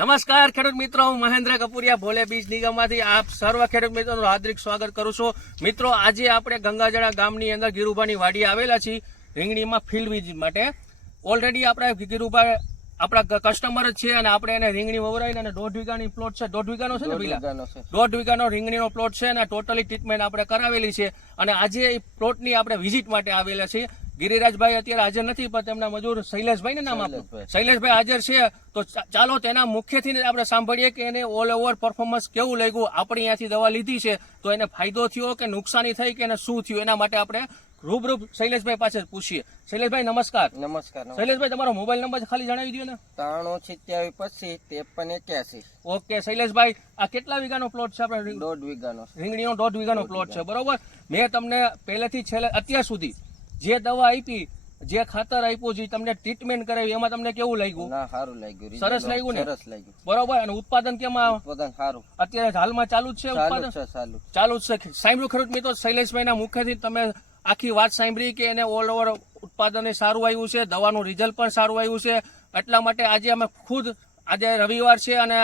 નમસ્કાર ખેડૂત મિત્રો હું મહેન્દ્ર કપુરિયા ભોલે બીજ નિગમમાંથી આપ સર્વ ખેડૂત મિત્રોનું હાર્દિક સ્વાગત કરું છું. મિત્રો આજે આપણે ગંગાજળા ગામની અંદર ગીરુભાની વાડી આવેલા છીએ રીંગણીમાં ફિલ્ડ વિઝિટ માટે. ઓલરેડી આપણે ગીરુભાઈ આપણા કસ્ટમર જ છે અને આપણે એને રીંગણી વવરાઈને અને દોઢ વીઘાની પ્લોટ છે. દોઢ વીઘાનો છે ને પેલા? છે. દોઢ વીઘાનો રીંગણીનો પ્લોટ છે અને ટોટલી ટ્રીટમેન્ટ આપણે કરાવેલી છે. અને આજે એ પ્લોટની આપણે વિઝિટ માટે આવેલા છીએ. ગિરિરાજભાઈ અત્યારે હાજર નથી પણ તેમના મજૂર શૈલેષભાઈ ને નામ આપ્યું શૈલેષભાઈ. હાજર છે. તો ચાલો તેના મુખ્યથી આપણે સાંભળીએ કે એને ઓલ ઓવર પરફોર્મન્સ કેવું લાગ્યું? આપણે અહીંયાથી દવા લીધી છે તો એને ફાયદો થયો કે નુકસાની થઈ કે એને શું થયું? એના માટે આપણે રૂબરૂ શૈલેષભાઈ પાસે પૂછીએ. શૈલેષભાઈ નમસ્કાર. નમસ્કાર. શૈલેષભાઈ તમારો મોબાઈલ નંબર ખાલી જણાવી દો ને. ત્રાણું સિત્યાવી પચીસ ત્રેપન એક્યાસી. ઓકે શૈલેષભાઈ આ કેટલા વીઘાનો પ્લોટ છે આપણે? દોઢ વીઘાનો. રીંગણીનો દોઢ વીઘાનો પ્લોટ છે બરોબર? મેં તમને પહેલેથી છેલ્લે અત્યાર સુધી જે દવા આપી જે ખાતર આપ્યું છે તમને ટ્રીટમેન્ટ કરાવી એમાં તમને કેવું લાગ્યું? ના સારું લાગ્યું. સરસ લાગ્યું ને? સરસ લાગ્યું. બરોબર અને ઉત્પાદન કેમાં? ઉત્પાદન સારું. અત્યારે હાલમાં ચાલુ જ છે ઉત્પાદન? ચાલુ ચાલુ છે. સાંભળ્યું ખરું મિત્રો શૈલેષભાઈના મુખેથી તમે આખી વાત સાંભળી કે એને ઓલ ઓવર ઉત્પાદન એ સારું આવ્યું છે દવાનું રિઝલ્ટ પણ સારું આવ્યું છે. એટલા માટે આજે અમે ખુદ આજે રવિવાર છે અને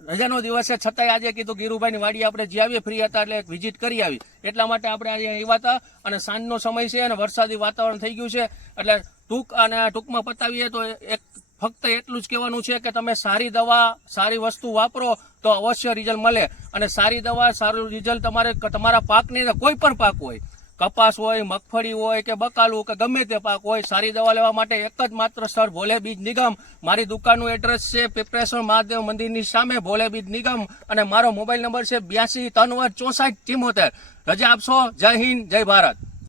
રજાનો દિવસ છે, છતાંય આજે કીધું ગીરુભાઈની વાડી આપણે જે આવીએ ફ્રી હતા એટલે વિઝિટ કરી આવી. એટલા માટે આપણે આજે આવ્યા હતા અને સાંજનો સમય છે અને વરસાદી વાતાવરણ થઈ ગયું છે, એટલે ટૂંક અને ટૂંકમાં પતાવીએ તો એક ફક્ત એટલું જ કહેવાનું છે કે તમે સારી દવા, સારી વસ્તુ વાપરો તો અવશ્ય રિઝલ્ટ મળે. અને સારી દવા, સારું રિઝલ્ટ તમારે, તમારા પાકની કોઈ પણ પાક હોય કપાસ હોય, મગફળી હોય કે બકાલું કે ગમે તે પાક હોય, સારી દવા લેવા માટે એક જ માત્ર સ્થળ ભોલે બીજ નિગમ. મારી દુકાનનું એડ્રેસ છે પીપરેશ્વર મહાદેવ મંદિરની સામે ભોલે બીજ નિગમ અને મારો મોબાઈલ નંબર છે બ્યાસી ત્રણ ચોસાઠ ચિમોતેર. રજા આપશો. જય હિન્દ, જય ભારત.